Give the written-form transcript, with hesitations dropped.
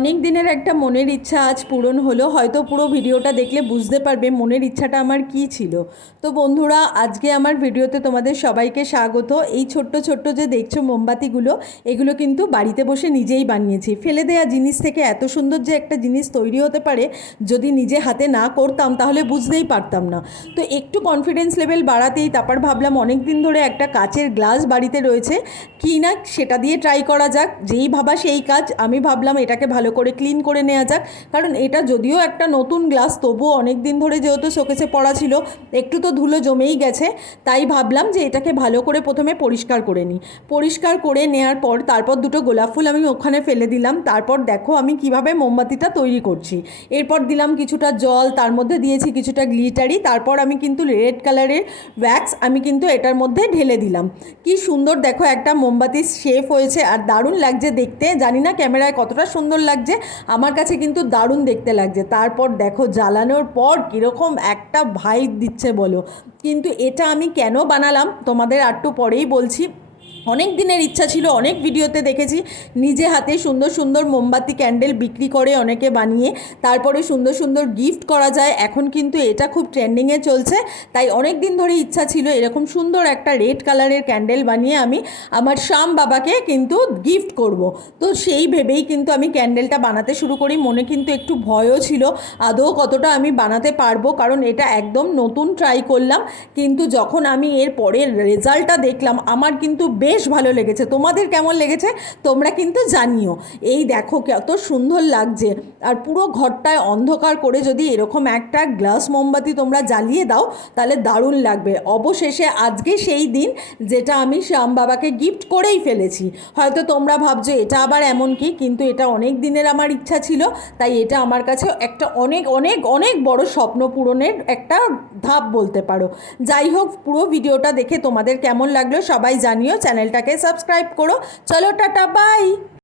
অনেক দিনের একটা মনের ইচ্ছা আজ পূরণ হলো। হয়তো পুরো ভিডিওটা দেখলে বুঝতে পারবে মনের ইচ্ছাটা আমার কী ছিল। তো বন্ধুরা, আজকে আমার ভিডিওতে তোমাদের সবাইকে স্বাগত। এই ছোট্ট ছোট্ট যে দেখছো মোমবাতিগুলো, এগুলো কিন্তু বাড়িতে বসে নিজেই বানিয়েছি। ফেলে দেওয়া জিনিস থেকে এত সুন্দর যে একটা জিনিস তৈরি হতে পারে, যদি নিজে হাতে না করতাম তাহলে বুঝতেই পারতাম না। তো একটু কনফিডেন্স লেভেল বাড়াতেই তারপর ভাবলাম অনেক দিন ধরে একটা কাচের গ্লাস বাড়িতে রয়েছে, কি না সেটা দিয়ে ট্রাই করা যাক। যেই ভাবা সেই কাজ, আমি ভাবলাম এটাকে ভালো করে ক্লিন করে নেওয়া যাক। কারণ এটা যদিও একটা নতুন গ্লাস, তবুও অনেক দিন ধরে যেহেতু শোকেসে পড়া ছিল, একটু তো ধুলো জমেই গেছে। তাই ভাবলাম যে এটাকে ভালো করে প্রথমে পরিষ্কার করে নিই। পরিষ্কার করে নেওয়ার পর তারপর দুটো গোলাপ ফুল আমি ওখানে ফেলে দিলাম। তারপর দেখো আমি কিভাবে মোমবাতিটা তৈরি করছি। এরপর দিলাম কিছুটা জল, তার মধ্যে দিয়েছি কিছুটা গ্লিটারি। তারপর আমি কিন্তু রেড কালারের ওয়্যাক্স আমি কিন্তু এটার মধ্যে ঢেলে দিলাম। কি সুন্দর দেখো একটা মোমবাতির শেপ হয়েছে, আর দারুণ লাগছে দেখতে। জানি না ক্যামেরায় কতটা সুন্দর লাগছে, আমার কাছে কিন্তু দারুণ দেখতে লাগছে। তারপর দেখো জ্বালানোর পর কীরকম একটা ভাইব দিচ্ছে বলো। কিন্তু এটা আমি কেন বানালাম তোমাদের একটু পরেই বলছি। অনেক দিনের ইচ্ছা ছিল, অনেক ভিডিওতে দেখেছি নিজে হাতে সুন্দর সুন্দর মোমবাতি ক্যান্ডেল বিক্রি করে অনেকে বানিয়ে, তারপরে সুন্দর সুন্দর গিফট করা যায়। এখন কিন্তু এটা খুব ট্রেন্ডিংয়ে চলছে। তাই অনেক দিন ধরে ইচ্ছা ছিল এরকম সুন্দর একটা রেড কালারের ক্যান্ডেল বানিয়ে আমি আমার শ্যাম বাবাকে কিন্তু গিফট করব। তো সেই ভেবেই কিন্তু আমি ক্যান্ডেলটা বানাতে শুরু করি। মনে কিন্তু একটু ভয়ও ছিল আদৌ কতটা আমি বানাতে পারবো, কারণ এটা একদম নতুন ট্রাই করলাম। কিন্তু যখন আমি এর পরের রেজাল্টটা দেখলাম, আমার কিন্তু বেশ ভালো লেগেছে। তোমাদের কেমন লেগেছে তোমরা কিন্তু জানিও। এই দেখো কত সুন্দর লাগছে। আর পুরো ঘরটায় অন্ধকার করে যদি এরকম একটা গ্লাস মোমবাতি তোমরা জ্বালিয়ে দাও, তাহলে দারুণ লাগবে। অবশেষে আজকে সেই দিন যেটা আমি শ্যাম বাবাকে গিফট করেই ফেলেছি। হয়তো তোমরা ভাবছো এটা আবার এমন কি, কিন্তু এটা অনেক দিনের আমার ইচ্ছা ছিল। তাই এটা আমার কাছে একটা অনেক অনেক অনেক বড় স্বপ্ন পূরণের একটা ধাপ বলতে পারো। যাই হোক, পুরো ভিডিওটা দেখে তোমাদের কেমন লাগলো সবাই জানিও। চ্যানেলটাকে সাবস্ক্রাইব করো। চলো টাটা, বাই।